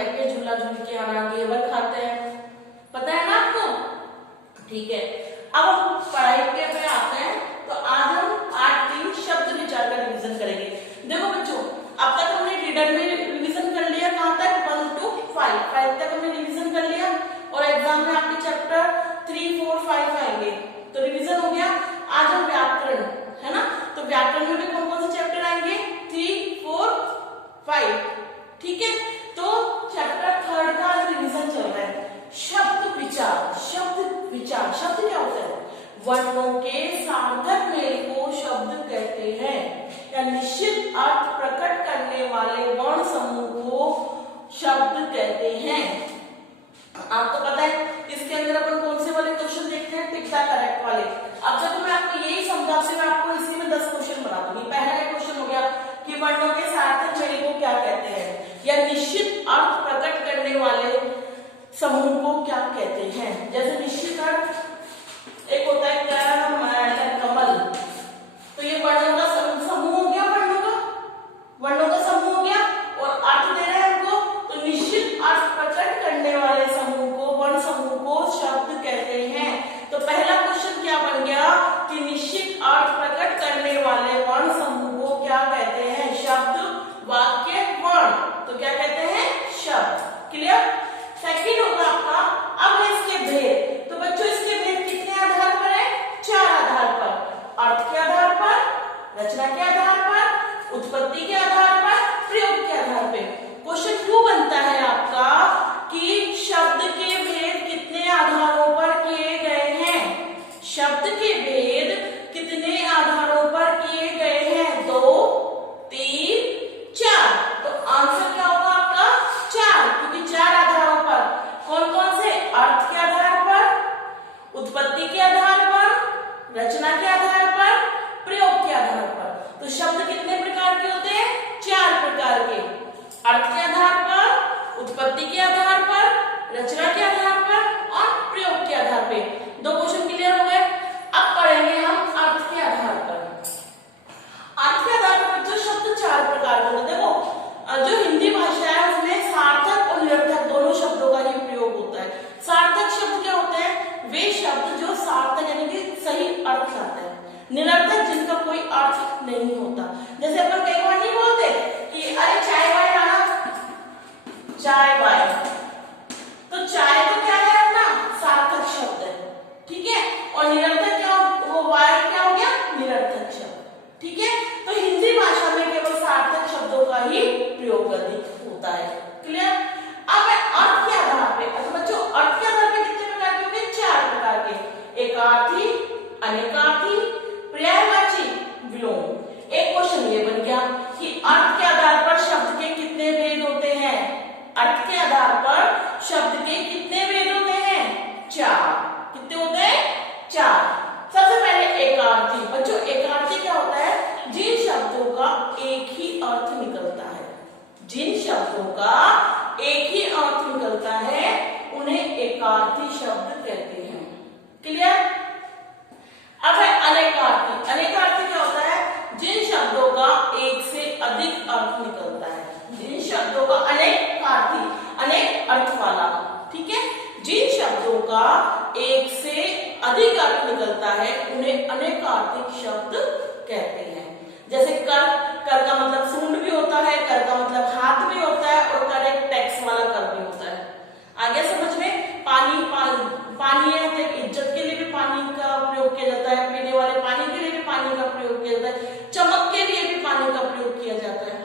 Jacket झूला झूल के आना, घेवर खाते हैं, पता है ना आपको? ठीक है, अब हम पढ़ाई के पे आते हैं। तो आज हम 8 शब्द विचार का रिवीजन करेंगे। देखो बच्चों, अब तक हमने रीडर में रिवीजन कर लिया, कहाँ तक? 1 to 5 तक हमने रिवीजन कर लिया, और एग्जाम में आपके चैप्टर 3, 4, 5 आएंगे, तो रिवीजन हो गया। आज हम व्याकरण, है ना, तो व्याकरण में भी कौन कौन से चैप्टर आएंगे? 3, 4, 5, ठीक है। तो चैप्टर 3 का रिवीजन चल रहा है। शब्द विचार, शब्द विचार, शब्द क्या होता है? वर्णों के सार्थक मेल को शब्द कहते हैं, या निश्चित अर्थ प्रकट करने वाले वर्ण समूह को शब्द कहते हैं। आपको पता है इसके अंदर अपन कौन से वाले क्वेश्चन देखते हैं? टिक द करेक्ट वाले। अब जब मैं आपको यही समझाती हूँ, मैं आपको इसी में 10 क्वेश्चन बना दूंगी। पहला क्वेश्चन हो गया कि वर्णों के सार्थक मेल को क्या कहते हैं, या निश्चित अर्थ प्रकट करने वाले समूह को क्या कहते हैं। जैसे निश्चित अर्थ, एक होता है कमल, तो ये वर्णों का समूह हो गया, वर्णों का समूह हो गया, और अर्थ दे रहे हैं हमको, तो निश्चित अर्थ प्रकट करने वाले समूह को, वर्ण समूह को शब्द कहते हैं। तो पहला क्वेश्चन क्या बन गया कि निश्चित अर्थ प्रकट करने वाले वर्ण समूह को क्या कहते हैं? शब्द, वाक्य, वर्ण, तो क्या कहते हैं? शब्द। क्लियर? सेकंड होगा आपका, अब है इसके भेद। तो बच्चों इसके भेद कितने आधार पर है? 4 आधार पर। अर्थ के आधार पर, रचना के आधार पर, उत्पत्ति के आधार पर, प्रयोग के आधार पे। क्वेश्चन 2 बनता है आपका कि शब्द के भेद कितने आधारों पर किए गए हैं? शब्द के भेद कितने आधारों पर किए गए हैं? 2, 3, 4। तो आंसर क्या होगा आपका? 4, क्योंकि 4 आधारों पर। कौन कौन से? अर्थ के आधार पर, उत्पत्ति के आधार पर, रचना के आधार पर, प्रयोग के आधार पर। तो शब्द कितने प्रकार के होते हैं? 4 प्रकार के। अर्थ के आधार पर, उत्पत्ति के आधार पर, रचना के आधार पर, और प्रयोग के आधार पे। 2 क्वेश्चन क्लियर हो गए। अब पढ़ेंगे हम अर्थ के आधार पर। अर्थ के आधार पर जो शब्द 4 प्रकार के होते हैं, देखो जो हिंदी भाषा है उसमें सार्थक और निरर्थक दोनों शब्दों का ही प्रयोग होता है। सार्थक शब्द क्या होते हैं? वे शब्द जो सार्थक यानी कि सही अर्थ लाते हैं, निरर्थक जिनका कोई अर्थ नहीं होता। जैसे अपन कई बार नहीं बोलते कि अरे चाय वाय लाना, चाय वाय, तो चाय तो क्या है अपना? सार्थक शब्द है, ठीक है। और निरर्थक क्या, वो वाय क्या हो गया? निरर्थक शब्द, ठीक है। तो हिंदी भाषा में केवल सार्थक शब्दों का ही प्रयोग अधिक होता है। क्लियर? अब अर्थ के आधार पे, अच्छा बच्चों अर्थ के आधार पे कितने प्रकार के होंगे? 4 प्रकार के। एकार्थी, अनेकार्थी, पर्यायवाची, विलोम। एक क्वेश्चन ये बन गया कि अर्थ के आधार पर शब्द के कितने भेद होते हैं? अर्थ के आधार पर शब्द के कितने भेद होते हैं? 4। कितने होते हैं? 4। सबसे पहले एकार्थी। बच्चों एकार्थी क्या होता है? जिन शब्दों का एक ही अर्थ निकलता है, जिन शब्दों का एक ही अर्थ निकलता है उन्हें एकार्थी शब्द कहते हैं। क्लियर? अब है अनेकार्थी। अनेकार्थी क्या होता है? जिन शब्दों का एक से अधिक अर्थ निकलता है, जिन शब्दों का अनेकार्थी, अनेक अर्थ वाला, ठीक है। जिन शब्दों का एक से अधिक अर्थ निकलता है उन्हें अनेकार्थिक शब्द कहते हैं। जैसे कर, कर का मतलब सूंड भी होता है, कर का मतलब हाथ भी होता है, और कर एक टैक्स वाला कर भी होता है। आगे समझ में? पानी, पानी है तो इज्जत के लिए भी पानी का प्रयोग किया जाता है, पीने वाले पानी के लिए भी पानी का प्रयोग किया जाता है, चमक के लिए भी पानी का प्रयोग किया जाता है,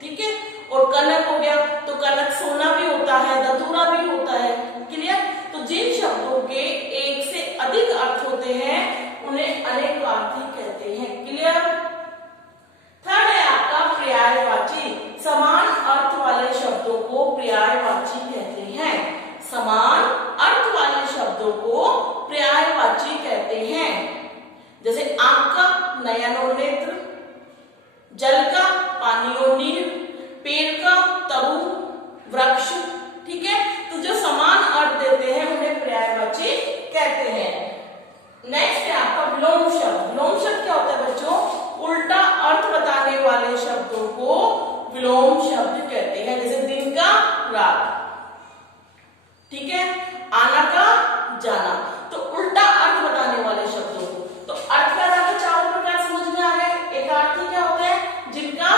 ठीक है। और कनक हो गया, तो कनक सोना भी होता है, धतूरा भी होता है। क्लियर? तो जिन शब्दों के एक से अधिक अर्थ होते हैं उन्हें अनेकार्थी कहते हैं। क्लियर? थर्ड है आपका पर्यायवाची। समान अर्थ वाले शब्दों को पर्यायवाची कहते हैं। समान अर्थ वाले शब्दों को पर्यायवाची कहते हैं। जैसे आंख का नयन और नेत्र, जल का पानी और नीर, पेड़ का तरु, वृक्ष, ठीक है। तो जो समान अर्थ देते हैं उन्हें पर्यायवाची कहते हैं। नेक्स्ट है आपका विलोम शब्द। विलोम शब्द क्या होता है बच्चों? उल्टा अर्थ बताने वाले शब्दों को विलोम शब्द कहते हैं। जैसे दिन का रात, आना का जाना। तो उल्टा अर्थ बताने वाले शब्दों को, तो अर्थ का आधार पर चारों प्रकार समझ में आ गए। एकार्थी क्या होते हैं? जिनका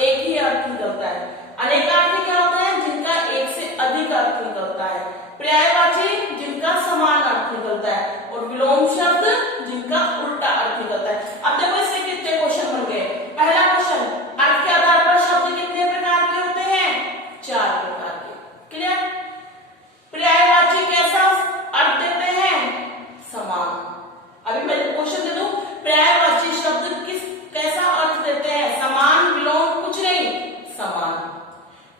एक ही अर्थ निकलता है। अनेकार्थी क्या होते हैं? जिनका एक से अधिक अर्थ निकलता है। पर्यायवाची जिनका समान अर्थ निकलता है। और विलोम शब्द जिनका उल्टा अर्थ निकलता है। अब देखो इससे कितने क्वेश्चन बन गए। पहला क्वेश्चन, अर्थ के आधार पर शब्द कितने प्रकार के होते हैं? 4 प्रकार के। क्लियर? पर्यायवाची कैसा अर्थ देते हैं? समान। अभी मैं क्वेश्चन दे दूं, पर्यायवाची शब्द किस कैसा अर्थ देते हैं? समान, विलोम, कुछ नहीं, समान।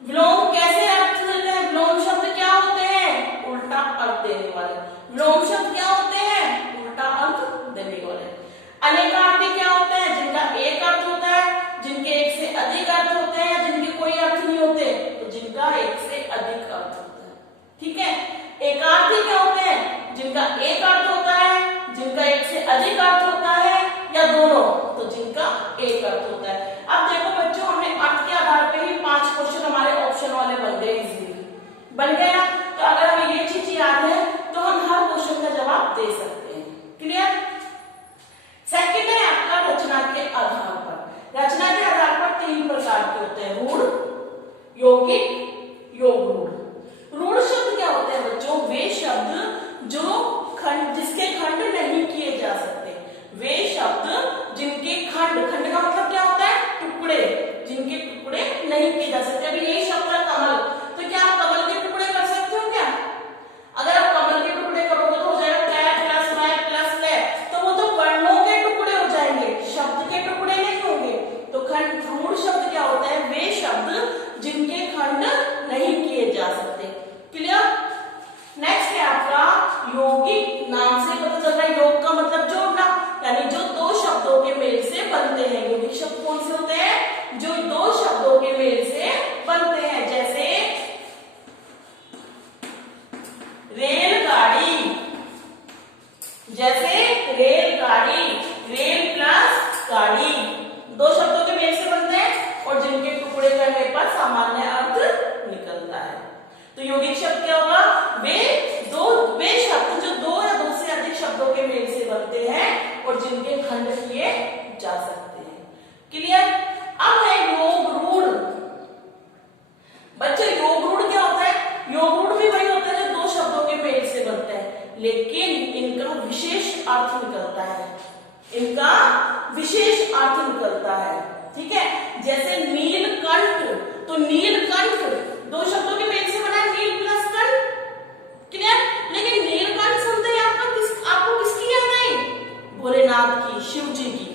विलोम कैसे अर्थ देते हैं? विलोम शब्द क्या होते हैं? उल्टा अर्थ देने वाले। विलोम शब्द क्या होते हैं? उल्टा अर्थ देने वाले। अनेकार्थी क्या होते हैं? जिनका एक अर्थ होता है, जिनके एक से अधिक अर्थ होते हैं, जिनके कोई अर्थ नहीं होते, तो जिनका एक से अधिक अर्थ होता है। ठीक है? एकार्थी क्या होते हैं? जिनका एक अर्थ होता है, जिनका एक से अधिक अर्थ होता है, या दोनों, तो जिनका एक अर्थ होता है। अब देखो बच्चों, हमने अर्थ के आधार पे ही 5 क्वेश्चन हमारे ऑप्शन वाले बन गए, इजीली बन गए ना। तो अगर हमें ये चीज याद है तो हम हर क्वेश्चन का जवाब दे सकते हैं। क्लियर? सेकंड है आपका रचना के आधार पर। रचना के आधार पर 3 प्रकार के होते हैं, रूढ़, यौगिक, योग रूढ़। रूढ़ शब्द क्या होते हैं बच्चों? वे शब्द जो खंड, जिसके खंड नहीं किए जा सकते। वे शब्द जिनके खंड, खंड का मतलब क्या होता है? टुकड़े, जिनके टुकड़े नहीं किए जा सकते। अभी यही शब्द है कमल, तो क्या आप कमल के टुकड़े कर सकते हो क्या? अगर आप कमल के टुकड़े करोगे तो हो जाएगा कै प्लस वाई प्लस ले, तो वो तो वर्णों के टुकड़े हो जाएंगे, शब्द के टुकड़े नहीं होंगे। तो खंड, रूढ़ शब्द क्या होते हैं? वे शब्द जिनके खंड नहीं किए जा सकते। क्लियर? नेक्स्ट है आपका यौगिक। नाम से पता चल रहा है, योग का मतलब जोड़ना, यानी जो 2 शब्दों के मेल से बनते हैं। यौगिक शब्द कौन से होते हैं? जो 2 शब्दों के मेल से बनते हैं। जैसे रेलगाड़ी, जैसे रेलगाड़ी, रेल प्लस गाड़ी, 2 शब्दों के मेल से बनते हैं और जिनके टुकड़े करने पर सामान्य अर्थ निकलता है। तो यौगिक शब्द क्या होगा? वे शब्द जो 2 या 2 से अधिक शब्दों के मेल से बनते हैं और जिनके खंड किए जा सकते हैं। क्लियर? अब है योग रूढ़। बच्चे योग रूढ़ क्या होता है? योग रूढ़ भी वही होता है जो 2 शब्दों के मेल से बनता है, लेकिन इनका विशेष अर्थ निकलता है। इनका विशेष अर्थ निकलता है। ठीक है? जैसे नीलकंठ, तो नीलकंठ 2 शब्दों के मेल से बना है, नील प्लस कंठ। क्लियर? लेकिन नीलकंठ सुनते ही आपको किसकी याद आई? भोलेनाथ की, शिव जी की।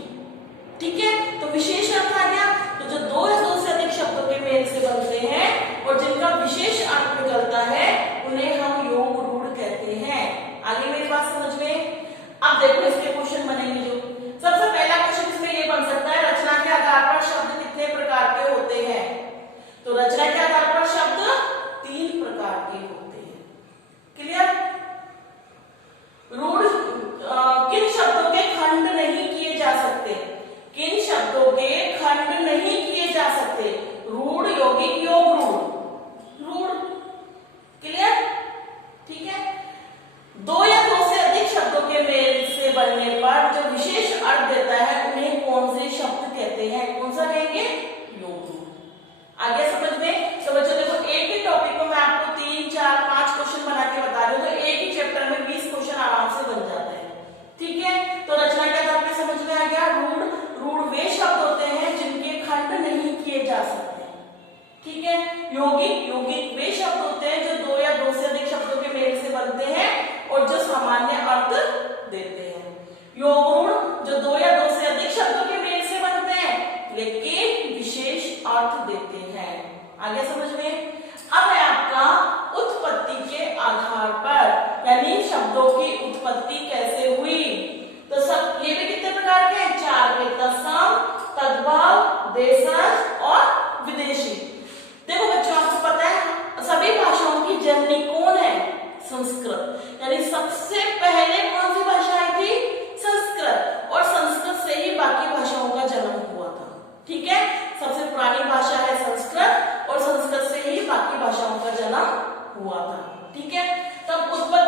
ठीक है? तो विशेष अर्थ आ गया। तो जो 2 या 2 से अधिक शब्दों के मेल से बनते हैं और जिनका विशेष अर्थ निकलता है, उन्हें हम योग रूढ़ कहते हैं। आगे मेरी बात समझ में? अब देखो इसके क्वेश्चन बनेंगे। जो सबसे पहला क्वेश्चन इसमें ये बन सकता है, रचना के आधार पर शब्द कितने प्रकार के होते हैं? तो रचना के आधार पर शब्द 3 प्रकार के होते हैं। क्लियर? रूढ़ किन शब्दों के खंड नहीं किए जा सकते? किन शब्दों के खंड नहीं किए जा सकते? रूढ़, यौगिक, योग रूढ़। रूढ़। क्लियर? ठीक है? 2 या 2 से अधिक शब्दों के मेल से बनने पर जो विशेष अर्थ देता है, उन्हें कौन से शब्द कहते हैं? कौन सा कहेंगे? योग रूढ़। आगे समझ में? तो बच्चों देखो, एक ही टॉपिक को मैं आपको 3, 4, 5 क्वेश्चन बना के बता रही हूँ, तो एक ही चैप्टर में 20 क्वेश्चन आराम से बन जाते हैं। ठीक है? तो रचना के आधार पर समझ में आ गया। रूढ़, रूढ़ वे शब्द होते हैं जिनके खंड नहीं किए जा सकते। ठीक है? यौगिक, यौगिक वे शब्द होते हैं जो 2 या 2 से अधिक शब्दों के मेल से बनते हैं और जो सामान्य अर्थ देते हैं। योग रूढ़ जो 2 या 2 से अधिक शब्दों के मेल से बनते हैं लेकिन विशेष अर्थ देते हैं। आगे समझ में? अब है आपका उत्पत्ति के आधार पर, यानी शब्दों की उत्पत्ति कैसे हुई। तो सब ये भी कितने प्रकार के हैं? 4 के, तत्सम, तद्भव, देशज और विदेशी। देखो बच्चों, आपको पता है सभी भाषाओं की जननी कौन है? संस्कृत। यानी सबसे पहले कौन सी भाषा आई थी? संस्कृत। और संस्कृत से ही बाकी भाषाओं का जन्म हुआ था। ठीक है? सबसे पुरानी भाषा है संस्कृत और संस्कृत से ही बाकी भाषाओं का जन्म हुआ था। ठीक है? तब उत्पत्ति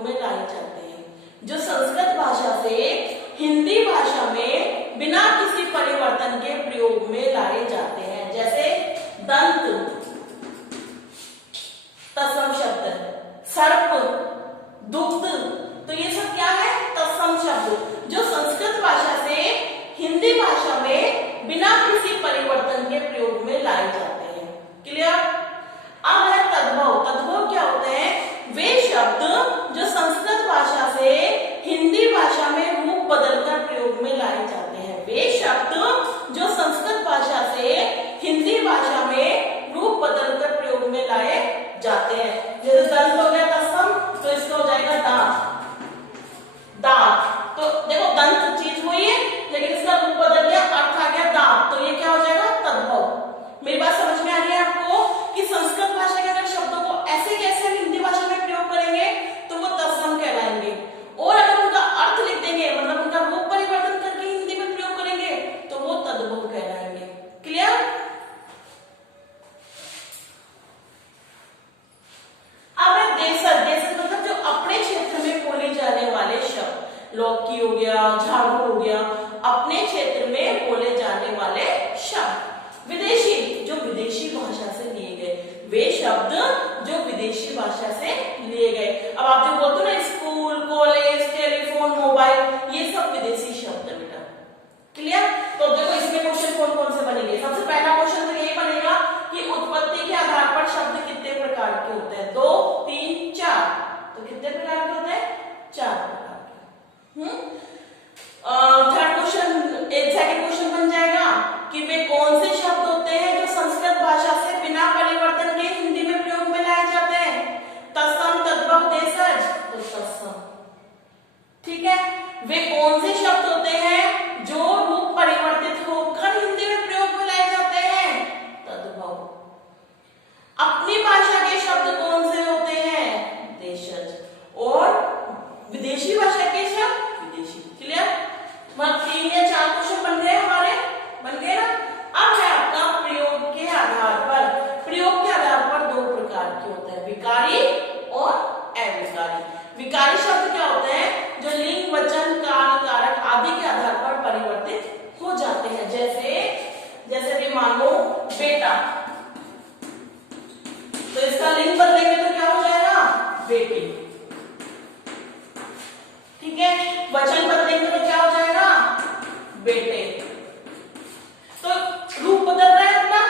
प्रयोग में लाए जाते हैं, जो संस्कृत भाषा से हिंदी भाषा में बिना किसी परिवर्तन के प्रयोग में लाए जाते हैं। जैसे दंत, तत्सम शब्द, सर्प, दुग्ध, तो ये सब क्या है? तत्सम शब्द, जो संस्कृत भाषा से हिंदी भाषा में बिना किसी परिवर्तन के प्रयोग में लाए जाते हैं। क्लियर? अब है तद्भव। तद्भव क्या होते हैं? वे शब्द जो संस्कृत भाषा से हिंदी भाषा में रूप बदलकर प्रयोग में लाए जाते हैं। वे शब्द जो संस्कृत भाषा से हिंदी भाषा में रूप बदलकर प्रयोग में लाए जाते हैं। जैसे दंत हो गया तत्सम, तो इसका हो जाएगा दांत। दांत, तो देखो दंत चीज हुई है लेकिन इसका रूप बदल गया, अर्थ आ गया दांत, तो ये क्या हो जाएगा? तद्भव। मेरी बात समझ में आ रही है आपको कि संस्कृत भाषा के अगर शब्दों को ऐसे कैसे हम हिंदी भाषा में प्रयोग करेंगे तो वो तत्सम कहलाएंगे, और अगर उनका अर्थ लिख देंगे, मतलब उनका रूप परिवर्तन करके हिंदी में प्रयोग करेंगे तो वो तद्भव कहलाएंगे। क्लियर? अब है देशज। देशज मतलब जो अपने क्षेत्र में बोले जाने वाले शब्द, लौकी हो गया, झाड़ू हो गया, अपने क्षेत्र में बोले जाने वाले शब्द। विदेशी, जो विदेशी भाषा से लिए गए, वे शब्द जो विदेशी भाषा से लिए गए। अब आप जो बोलते हो ना स्कूल, कॉलेज, टेलीफोन, मोबाइल, ये सब विदेशी शब्द है बेटा। क्लियर? तो देखो इसमें क्वेश्चन कौन कौन से बनेंगे। सबसे पहला क्वेश्चन तो यही बनेगा कि उत्पत्ति के आधार पर शब्द कितने प्रकार के होते हैं? 2, 3, 4। तो कितने प्रकार के होते हैं? 4 प्रकार के। थर्ड क्वेश्चन, एक सेकंड क्वेश्चन बन जाएगा कि वे कौन से शब्द होते हैं जो संस्कृत भाषा से बिना परिवर्तन के हिंदी में प्रयोग में लाए जाते हैं? तत्सम, तद्भव, देशज, तो तत्सम। ठीक है? वे कौन से शब्द होते हैं जो रूप परिवर्तित होकर हिंदी में प्रयोग में लाए जाते हैं? तद्भव। अपनी भाषा के शब्द कौन से होते हैं? देशज। और विदेशी भाषा के शब्द विदेशी। क्लियर? मतलब 3 या 4 क्वेश्चन बन गए हमारे, बन गए ना। अब है आपका प्रयोग के आधार पर। प्रयोग के आधार पर 2 प्रकार के होते हैं, विकारी और अविकारी। विकारी शब्द क्या होते हैं? जो लिंग, वचन, काल, कारक आदि के आधार पर परिवर्तित हो जाते हैं। जैसे भी मानो बेटा, तो इसका लिंग बदलेंगे तो क्या हो जाएगा? बेटी। ठीक है? वचन बदलेंगे तो क्या हो जाएगा? बेटे। तो रूप बदल रहा है अपना।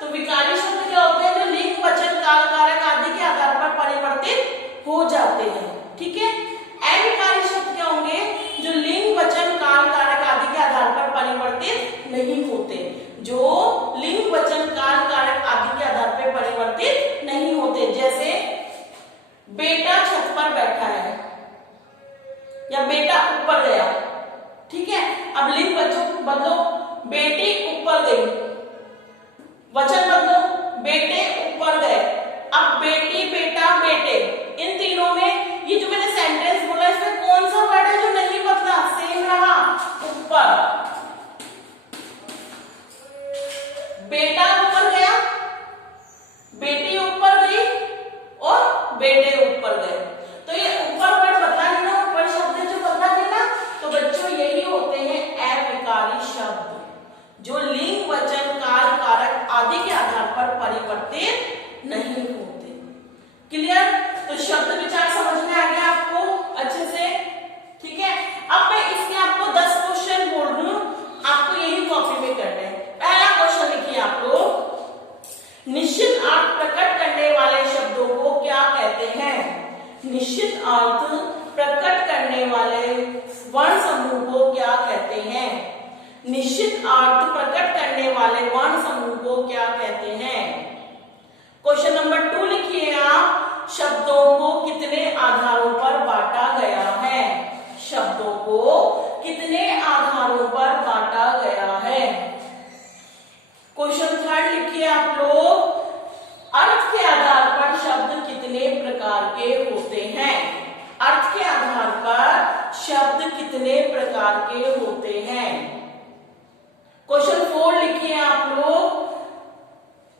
तो विकारी शब्द क्या होते हैं? जो लिंग, वचन, काल, कारक आदि के आधार पर परिवर्तित हो जाते हैं। ठीक है? अविकारी शब्द क्या होंगे? जो लिंग, वचन, काल, कारक आदि के आधार पर परिवर्तित नहीं होते। जो लिंग, वचन, काल, कारक आदि के आधार पर परिवर्तित नहीं होते। जैसे बेटा छत पर बैठा है या बेटा ऊपर गया। ठीक है? अब लिंग वचन बदलो, बेटी ऊपर गई। वचन बदलो, बेटे ऊपर गए। अब बेटी, बेटा, बेटे, इन तीनों में ये जो मैंने सेंटेंस बोला इसमें कौन सा वर्ड है जो नहीं बदला, सेम रहा? ऊपर। बेटा ऊपर गया, बेटी ऊपर गई और बेटे ऊपर गए। तो ये ऊपर वर्ड बदला नहीं ना, ऊपर शब्द जो बदला नहीं ना। तो बच्चों यही होते हैं अविकारी शब्द, जो लिंग, वचन, काल, कारक आदि के आधार पर परिवर्तित नहीं होते। क्लियर? तो शब्द विचार समझ में आ गया आपको अच्छे से? ठीक है? अब मैं इसके आपको 10 क्वेश्चन बोल रही हूं, आपको यही कॉपी में करना है। पहला क्वेश्चन लिखिए आप लोग, निश्चित अर्थ प्रकट करने वाले शब्दों को क्या कहते हैं? निश्चित अर्थ प्रकट करने वाले वर्ण समूह को क्या कहते हैं? निश्चित अर्थ प्रकट करने वाले वर्ण समूह को क्या कहते हैं? क्वेश्चन नंबर 2 लिखिए आप, शब्दों को कितने आधारों पर बांटा गया है? शब्दों को कितने आधारों पर बांटा गया है? क्वेश्चन 3 लिखिए आप लोग, अर्थ के आधार पर शब्द कितने प्रकार के होते हैं? अर्थ के आधार पर शब्द कितने प्रकार के होते हैं? क्वेश्चन 4 लिखिए आप लोग,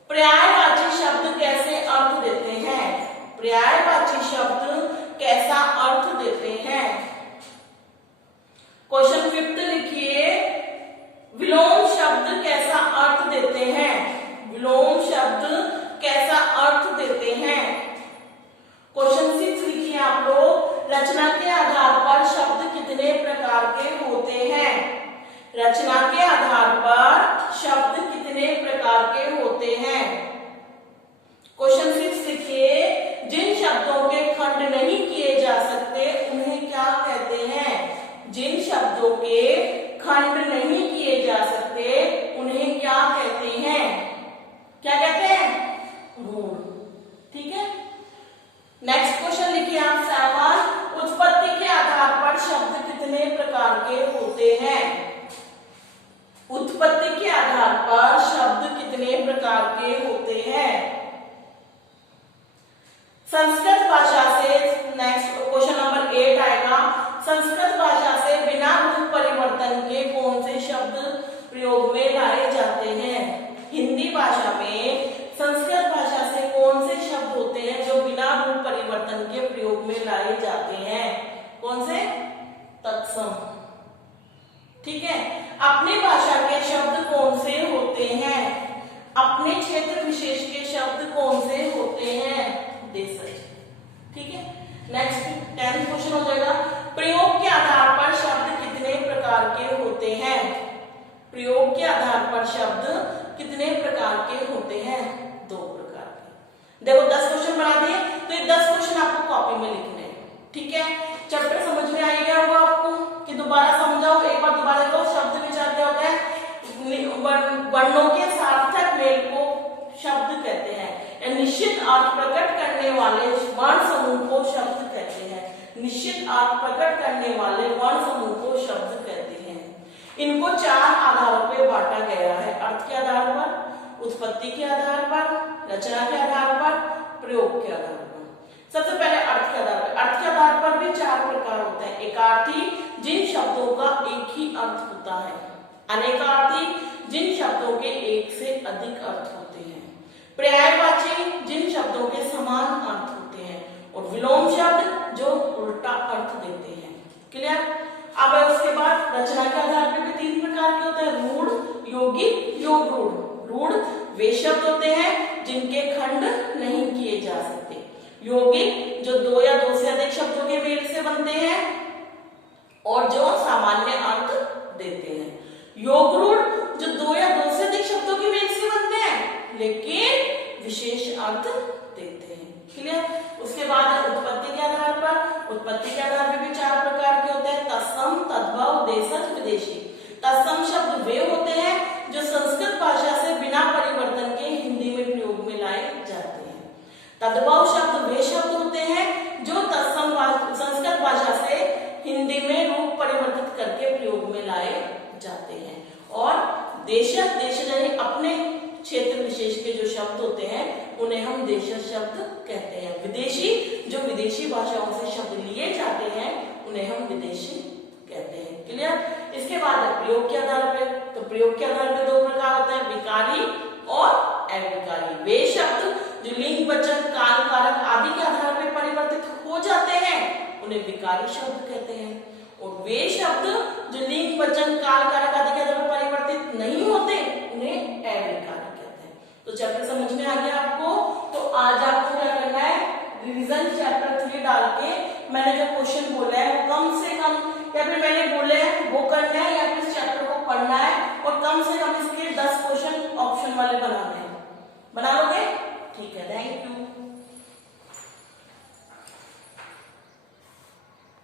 पर्यायवाची शब्द कैसे अर्थ देते हैं? पर्यायवाची शब्द कैसा अर्थ के आधार पर शब्द कितने प्रकार के होते हैं? रचना के आधार पर शब्द कितने प्रकार के होते हैं? क्वेश्चन 6 लिखिए, जिन शब्दों के खंड नहीं किए जा सकते उन्हें क्या कहते हैं? जिन शब्दों के खंड नहीं किए जा सकते उन्हें क्या कहते हैं? क्या कहते हैं? रूढ़। ठीक है। नेक्स्ट क्वेश्चन लिखिए आप 7, उत्पत्ति के आधार पर शब्द कितने प्रकार के होते हैं? उत्पत्ति के आधार पर शब्द कितने प्रकार के होते हैं? संस्कृत भाषा से, नेक्स्ट क्वेश्चन नंबर 8 आएगा, संस्कृत भाषा से बिना रूप परिवर्तन के कौन से शब्द प्रयोग में लाए जाते हैं? हिंदी भाषा में संस्कृत भाषा से कौन से शब्द होते हैं जो बिना रूप परिवर्तन के प्रयोग में लाए जाते हैं? कौन से? तत्सम। ठीक है। अपनी भाषा के शब्द कौन से होते हैं? अपने क्षेत्र विशेष के शब्द कौन से होते हैं? देशज। ठीक है। नेक्स्ट 10th क्वेश्चन हो जाएगा, प्रयोग के आधार पर शब्द कितने प्रकार के होते हैं? प्रयोग के आधार पर शब्द कितने प्रकार के होते हैं? 2 प्रकार के। देखो 10 क्वेश्चन बना दिए, तो ये 10 क्वेश्चन आपको कॉपी में लिखने हैं। ठीक है। चैप्टर समझ में आ गया होगा आपको कि दोबारा समझाओ, एक बार दोबारा करो। शब्द विचार क्या होता है? वर्णों के सार्थक मेल को शब्द कहते हैं। निश्चित अर्थ प्रकट करने वाले वर्ण समूह को शब्द कहते हैं। निश्चित अर्थ प्रकट करने वाले वर्ण समूह को शब्द कहते हैं। इनको 4 आधारों पर बांटा गया है, अर्थ के आधार पर, उत्पत्ति के आधार पर, रचना के आधार पर, प्रयोग के आधार पर। सबसे पहले अर्थ के आधार पर। अर्थ के आधार पर भी 4 प्रकार होते हैं। एकार्थी, जिन शब्दों का एक ही अर्थ होता है। अनेकार्थी, जिन शब्दों के एक से अधिक अर्थ होते हैं। पर्यायवाची, जिन शब्दों के समान अर्थ होते हैं। और विलोम शब्द जो उल्टा अर्थ देते हैं। क्लियर? अब उसके बाद रचना के आधार पर भी 3 प्रकार के होते हैं, रूढ़, यौगिक, योग रूढ़। रूढ़ वे शब्द होते हैं जिनके खंड नहीं किए जा सकते। यौगिक जो 2 या 2 से अधिक शब्दों के मेल से बनते हैं और जो सामान्य अर्थ देते हैं। योग रूढ़ जो 2 या 2 से अधिक शब्दों के मेल से बनते हैं लेकिन विशेष अर्थ देते हैं। क्लियर? उसके बाद उत्पत्ति के आधार पर, उत्पत्ति के आधार पर भी 4 प्रकार के होते हैं, तत्सम, तद्भव, देशज, विदेशी। तत्सम शब्द वे होते हैं जो संस्कृत भाषा से बिना परिवर्तन के हिंदी में प्रयोग में लाए जाते हैं। तद्भव शब्द वे शब्द होते हैं जो तत्सम संस्कृत भाषा से हिंदी में रूप परिवर्तित करके प्रयोग में लाए जाते हैं। और देशज, देशज यानी अपने क्षेत्र विशेष के जो शब्द होते हैं उन्हें हम देशज शब्द कहते हैं। विदेशी, जो विदेशी भाषाओं से शब्द लिए जाते हैं उन्हें हम विदेशी कहते हैं। क्लियर? इसके बाद प्रयोग के आधार पर, तो प्रयोग के आधार पर 2 प्रकार होता है, विकारी और अविकारी। वे शब्द जो लिंग, वचन, काल, कारक आदि के आधार पर परिवर्तित हो जाते हैं उन्हें विकारी शब्द कहते हैं। और वे शब्द जो लिंग, वचन, काल, कारक आदि के आधार पर परिवर्तित नहीं होते उन्हें अविकारी कहते हैं। तो चैप्टर समझ में आ गया आपको? तो आज आपको क्या करना है? रिवीजन चैप्टर 3 डाल के मैंने जो क्वेश्चन बोला है वो कम से कम, या फिर मैंने बोले वो करना है, या फिर